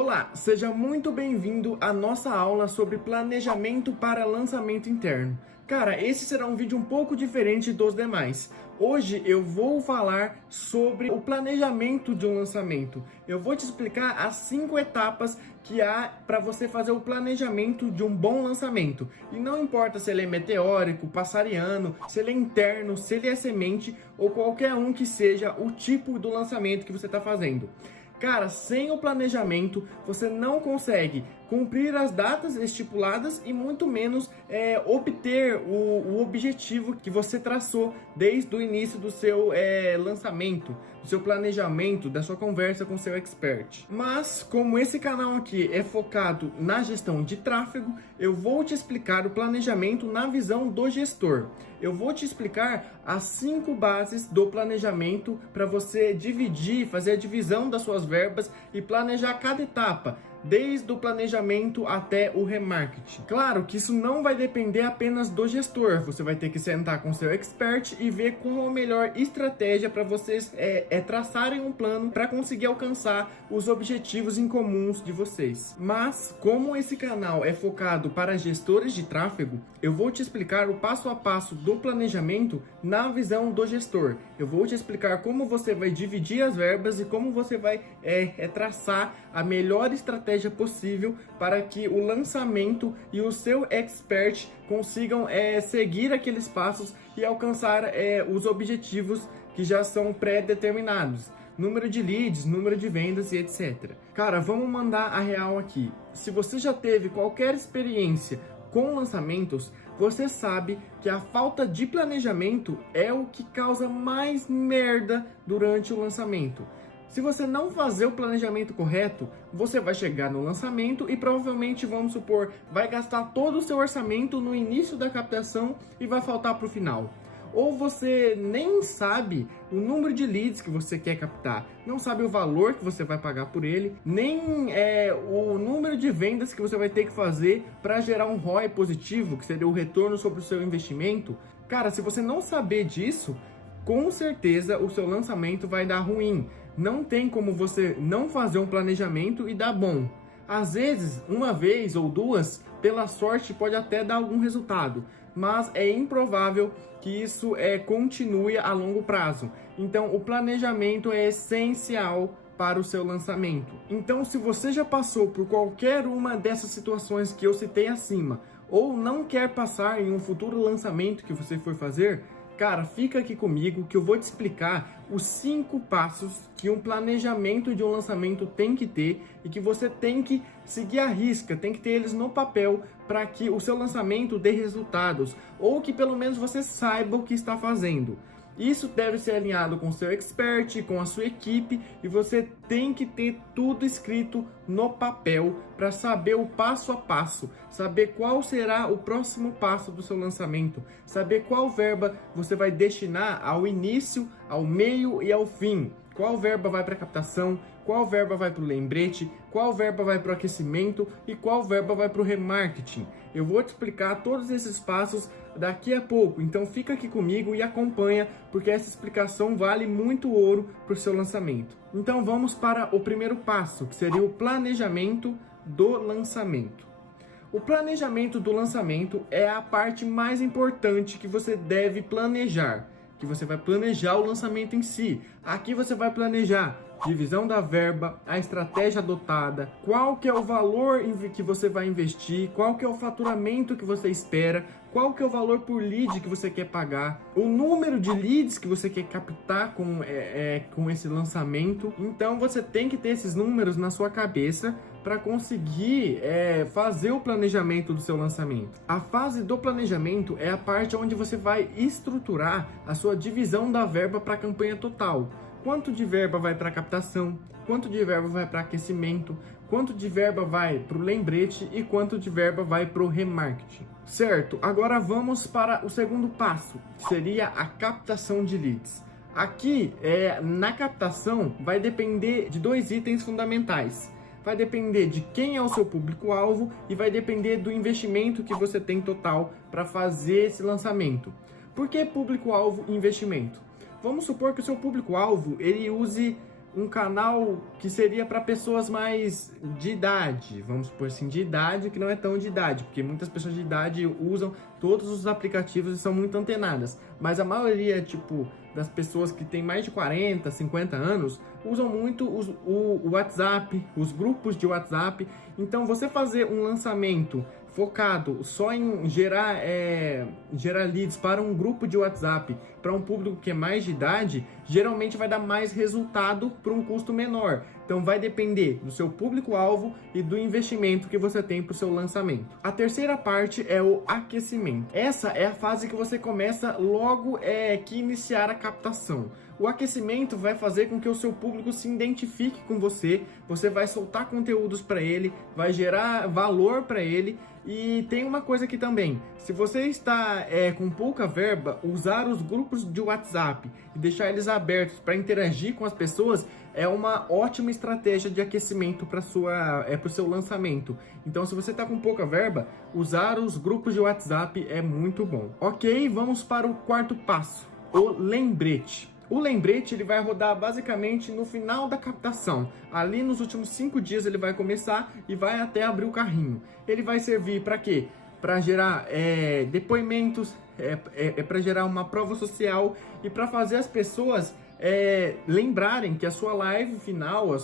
Olá, seja muito bem-vindo à nossa aula sobre planejamento para lançamento interno. Cara, esse será um vídeo um pouco diferente dos demais. Hoje eu vou falar sobre o planejamento de um lançamento. Eu vou te explicar as 5 etapas que há para você fazer o planejamento de um bom lançamento. E não importa se ele é meteórico, passariano, se ele é interno, se ele é semente ou qualquer um que seja o tipo do lançamento que você está fazendo. Cara, sem o planejamento, você não consegue cumprir as datas estipuladas e muito menos obter o objetivo que você traçou desde o início do seu lançamento, do seu planejamento, da sua conversa com o seu expert. Mas, como esse canal aqui é focado na gestão de tráfego, eu vou te explicar o planejamento na visão do gestor. Eu vou te explicar as 5 bases do planejamento para você dividir, fazer a divisão das suas verbas e planejar cada etapa, desde o planejamento até o remarketing. Claro que isso não vai depender apenas do gestor, você vai ter que sentar com o seu expert e ver qual a melhor estratégia para vocês traçarem um plano para conseguir alcançar os objetivos em comuns de vocês. Mas, como esse canal é focado para gestores de tráfego, eu vou te explicar o passo a passo do planejamento na visão do gestor. Eu vou te explicar como você vai dividir as verbas e como você vai traçar a melhor estratégia possível para que o lançamento e o seu expert consigam seguir aqueles passos e alcançar os objetivos que já são pré-determinados. Número de leads, número de vendas e etc. Cara, vamos mandar a real aqui. Se você já teve qualquer experiência com lançamentos, você sabe que a falta de planejamento é o que causa mais merda durante o lançamento. Se você não fazer o planejamento correto, você vai chegar no lançamento e provavelmente, vamos supor, vai gastar todo o seu orçamento no início da captação e vai faltar para o final. Ou você nem sabe o número de leads que você quer captar, não sabe o valor que você vai pagar por ele, nem o número de vendas que você vai ter que fazer para gerar um ROI positivo, que seria o retorno sobre o seu investimento. Cara, se você não saber disso, com certeza o seu lançamento vai dar ruim. Não tem como você não fazer um planejamento e dar bom. Às vezes, uma vez ou duas, pela sorte, pode até dar algum resultado, mas é improvável que isso continue a longo prazo. Então, o planejamento é essencial para o seu lançamento. Então, se você já passou por qualquer uma dessas situações que eu citei acima, ou não quer passar em um futuro lançamento que você for fazer, cara, fica aqui comigo que eu vou te explicar os 5 passos que um planejamento de um lançamento tem que ter e que você tem que seguir à risca, tem que ter eles no papel para que o seu lançamento dê resultados ou que pelo menos você saiba o que está fazendo. Isso deve ser alinhado com o seu expert, com a sua equipe, e você tem que ter tudo escrito no papel para saber o passo a passo, saber qual será o próximo passo do seu lançamento, saber qual verba você vai destinar ao início, ao meio e ao fim. Qual verba vai para captação, qual verba vai para o lembrete, qual verba vai para o aquecimento e qual verba vai para o remarketing. Eu vou te explicar todos esses passos daqui a pouco, então fica aqui comigo e acompanha, porque essa explicação vale muito ouro para o seu lançamento. Então vamos para o primeiro passo, que seria o planejamento do lançamento. O planejamento do lançamento é a parte mais importante que você deve planejar, que você vai planejar o lançamento em si. Aqui você vai planejar divisão da verba, a estratégia adotada, qual que é o valor que você vai investir, qual que é o faturamento que você espera, qual que é o valor por lead que você quer pagar, o número de leads que você quer captar com esse lançamento. Então você tem que ter esses números na sua cabeça para conseguir fazer o planejamento do seu lançamento. A fase do planejamento é a parte onde você vai estruturar a sua divisão da verba para a campanha total. Quanto de verba vai para captação, quanto de verba vai para aquecimento, quanto de verba vai para o lembrete e quanto de verba vai para o remarketing. Certo, agora vamos para o segundo passo, que seria a captação de leads. Aqui, na captação, vai depender de 2 itens fundamentais. Vai depender de quem é o seu público-alvo e vai depender do investimento que você tem total para fazer esse lançamento. Por que público-alvo e investimento? Vamos supor que o seu público-alvo ele use um canal que seria para pessoas mais de idade, vamos supor assim, de idade que não é tão de idade, porque muitas pessoas de idade usam todos os aplicativos e são muito antenadas, mas a maioria, tipo, das pessoas que tem mais de 40, 50 anos, usam muito o WhatsApp, os grupos de WhatsApp. Então, você fazer um lançamento focado só em gerar leads para um grupo de WhatsApp, para um público que é mais de idade, geralmente vai dar mais resultado por um custo menor. Então vai depender do seu público-alvo e do investimento que você tem para o seu lançamento. A terceira parte é o aquecimento. Essa é a fase que você começa logo que iniciar a captação. O aquecimento vai fazer com que o seu público se identifique com você, você vai soltar conteúdos para ele, vai gerar valor para ele. E tem uma coisa aqui também, se você está com pouca verba, usar os grupos de WhatsApp e deixar eles abertos para interagir com as pessoas é uma ótima estratégia de aquecimento para o seu lançamento. Então, se você está com pouca verba, usar os grupos de WhatsApp é muito bom. Ok, vamos para o quarto passo, o lembrete. O lembrete ele vai rodar basicamente no final da captação. Ali nos últimos 5 dias ele vai começar e vai até abrir o carrinho. Ele vai servir para quê? Para gerar depoimentos, para gerar uma prova social e para fazer as pessoas lembrarem que a sua live final, a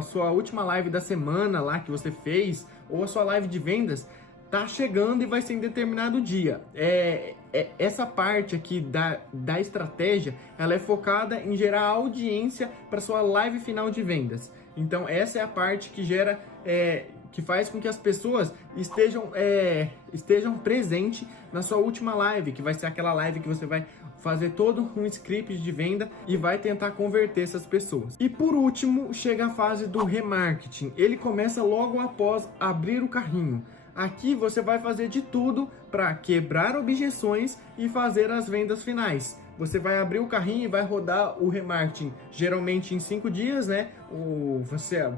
sua última live da semana lá que você fez, ou a sua live de vendas, tá chegando e vai ser em determinado dia. Essa parte aqui da estratégia, ela é focada em gerar audiência para sua live final de vendas. Então essa é a parte que gera, que faz com que as pessoas estejam presentes na sua última live, que vai ser aquela live que você vai fazer todo um script de venda e vai tentar converter essas pessoas. E por último, chega a fase do remarketing. Ele começa logo após abrir o carrinho. Aqui você vai fazer de tudo para quebrar objeções e fazer as vendas finais. Você vai abrir o carrinho e vai rodar o remarketing, geralmente em 5 dias, né?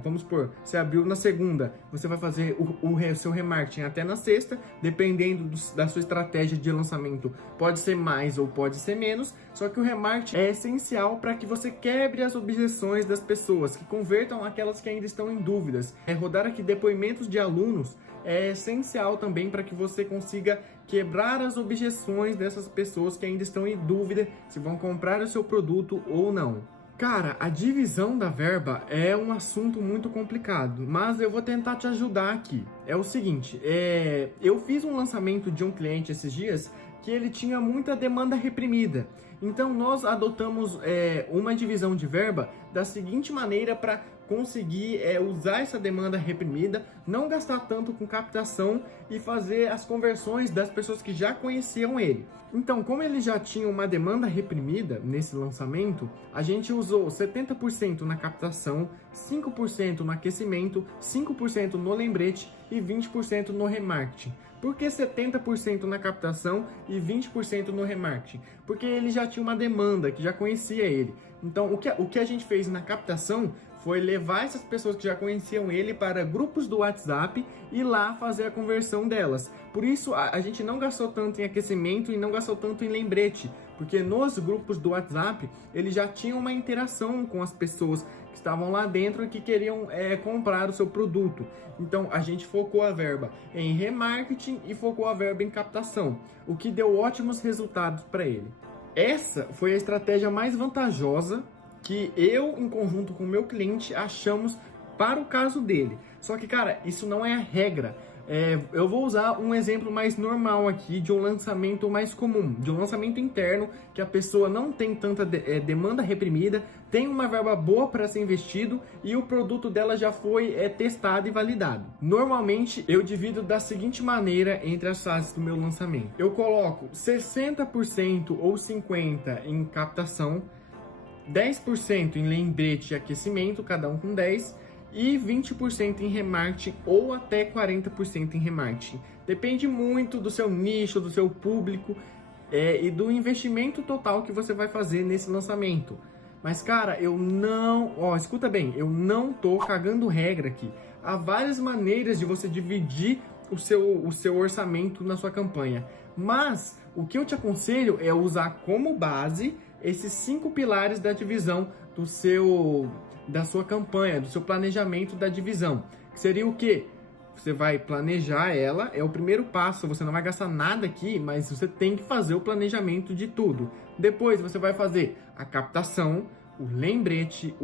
Vamos supor, você abriu na segunda, você vai fazer o seu remarketing até na sexta, dependendo da sua estratégia de lançamento. Pode ser mais ou pode ser menos, só que o remarketing é essencial para que você quebre as objeções das pessoas, que convertam aquelas que ainda estão em dúvidas. Rodar aqui depoimentos de alunos é essencial também para que você consiga quebrar as objeções dessas pessoas que ainda estão em dúvida se vão comprar o seu produto ou não. Cara, a divisão da verba é um assunto muito complicado, mas eu vou tentar te ajudar aqui. É o seguinte, eu fiz um lançamento de um cliente esses dias que ele tinha muita demanda reprimida. Então nós adotamos uma divisão de verba da seguinte maneira para conseguir usar essa demanda reprimida, não gastar tanto com captação e fazer as conversões das pessoas que já conheciam ele. Então, como ele já tinha uma demanda reprimida nesse lançamento, a gente usou 70% na captação, 5% no aquecimento, 5% no lembrete e 20% no remarketing. Por que 70% na captação e 20% no remarketing? Porque ele já tinha uma demanda, que já conhecia ele. Então, o que a gente fez na captação foi levar essas pessoas que já conheciam ele para grupos do WhatsApp e lá fazer a conversão delas. Por isso, a gente não gastou tanto em aquecimento e não gastou tanto em lembrete, porque nos grupos do WhatsApp, ele já tinha uma interação com as pessoas que estavam lá dentro e que queriam comprar o seu produto. Então, a gente focou a verba em remarketing e focou a verba em captação, o que deu ótimos resultados para ele. Essa foi a estratégia mais vantajosa que eu, em conjunto com o meu cliente, achamos para o caso dele. Só que, cara, isso não é a regra. Eu vou usar um exemplo mais normal aqui de um lançamento mais comum, de um lançamento interno, que a pessoa não tem tanta demanda reprimida, tem uma verba boa para ser investido e o produto dela já foi testado e validado. Normalmente, eu divido da seguinte maneira entre as fases do meu lançamento. Eu coloco 60% ou 50% em captação, 10% em lembrete e aquecimento, cada um com 10%, e 20% em remarketing ou até 40% em remarketing. Depende muito do seu nicho, do seu público e do investimento total que você vai fazer nesse lançamento. Mas, cara, escuta bem, eu não tô cagando regra aqui. Há várias maneiras de você dividir o seu orçamento na sua campanha. Mas o que eu te aconselho é usar como base esses 5 pilares da divisão da sua campanha, do seu planejamento da divisão. Que seria o quê? Você vai planejar ela, é o primeiro passo, você não vai gastar nada aqui, mas você tem que fazer o planejamento de tudo. Depois você vai fazer a captação, o lembrete,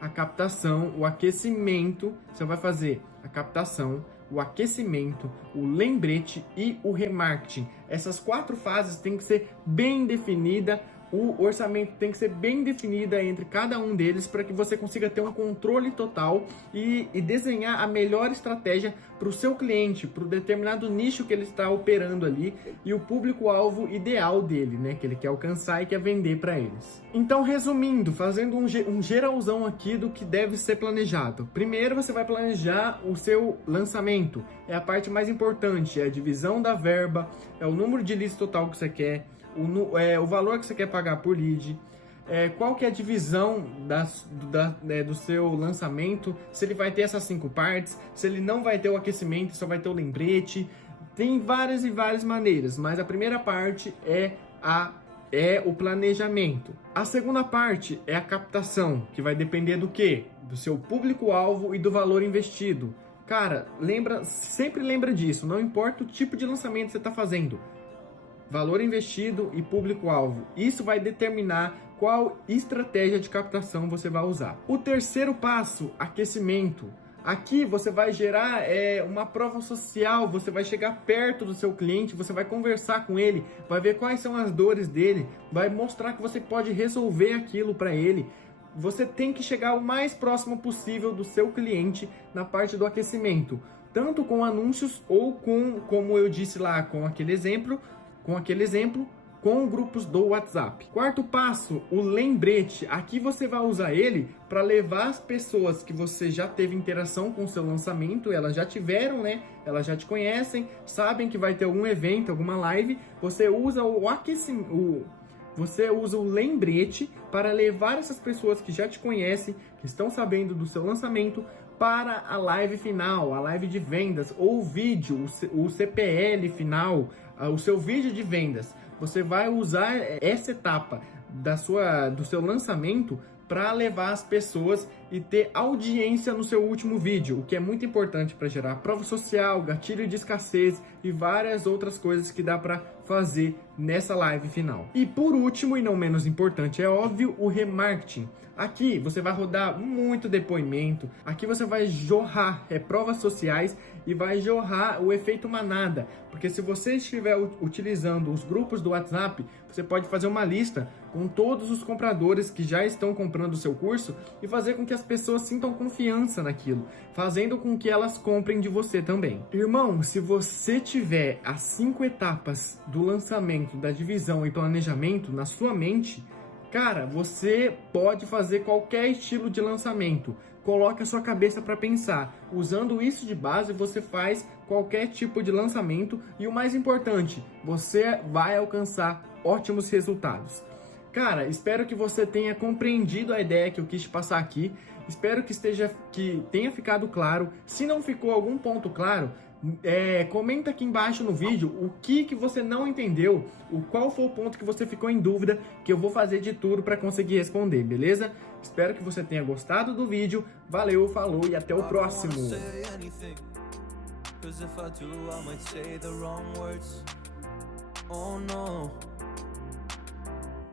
a captação, o aquecimento, você vai fazer a captação, o aquecimento, o lembrete e o remarketing. Essas 4 fases têm que ser bem definidas, o orçamento tem que ser bem definido entre cada um deles para que você consiga ter um controle total e desenhar a melhor estratégia para o seu cliente, para o determinado nicho que ele está operando ali e o público-alvo ideal dele, né, que ele quer alcançar e quer vender para eles. Então, resumindo, fazendo um geralzão aqui do que deve ser planejado. Primeiro, você vai planejar o seu lançamento. É a parte mais importante, é a divisão da verba, é o número de leads total que você quer, o valor que você quer pagar por lead, qual que é a divisão do seu lançamento, se ele vai ter essas 5 partes, se ele não vai ter o aquecimento, só vai ter o lembrete. Tem várias e várias maneiras, mas a primeira parte é o planejamento. A segunda parte é a captação, que vai depender do quê? Do seu público-alvo e do valor investido. Cara, sempre lembra disso, não importa o tipo de lançamento que você está fazendo. Valor investido e público-alvo. Isso vai determinar qual estratégia de captação você vai usar. O terceiro passo, aquecimento. Aqui você vai gerar uma prova social, você vai chegar perto do seu cliente, você vai conversar com ele, vai ver quais são as dores dele, vai mostrar que você pode resolver aquilo para ele. Você tem que chegar o mais próximo possível do seu cliente na parte do aquecimento, tanto com anúncios ou como eu disse lá, com aquele exemplo, com grupos do WhatsApp. Quarto passo, o lembrete. Aqui você vai usar ele para levar as pessoas que você já teve interação com o seu lançamento, elas já tiveram, né? Elas já te conhecem, sabem que vai ter algum evento, alguma live. Você usa você usa o lembrete para levar essas pessoas que já te conhecem, que estão sabendo do seu lançamento, para a live final, a live de vendas, ou o vídeo, o CPL final, o seu vídeo de vendas. Você vai usar essa etapa do seu lançamento para levar as pessoas e ter audiência no seu último vídeo, o que é muito importante para gerar prova social, gatilho de escassez e várias outras coisas que dá para fazer nessa live final. E por último, e não menos importante, é óbvio, o remarketing. Aqui você vai rodar muito depoimento, aqui você vai jorrar provas sociais e vai jorrar o efeito manada, porque se você estiver utilizando os grupos do WhatsApp, você pode fazer uma lista com todos os compradores que já estão comprando o seu curso e fazer com que as pessoas sintam confiança naquilo, fazendo com que elas comprem de você também. Irmão, se você tiver as 5 etapas do lançamento, da divisão e planejamento na sua mente, cara, você pode fazer qualquer estilo de lançamento. Coloque a sua cabeça para pensar. Usando isso de base, você faz qualquer tipo de lançamento e o mais importante, você vai alcançar ótimos resultados. Cara, espero que você tenha compreendido a ideia que eu quis te passar aqui. Espero que tenha ficado claro. Se não ficou algum ponto claro, comenta aqui embaixo no vídeo o que você não entendeu, qual foi o ponto que você ficou em dúvida, que eu vou fazer de tudo para conseguir responder, beleza? Espero que você tenha gostado do vídeo. Valeu, falou e até o próximo!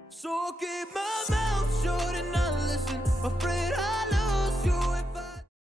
So keep my mouth shut and not listen. Afraid I lose you.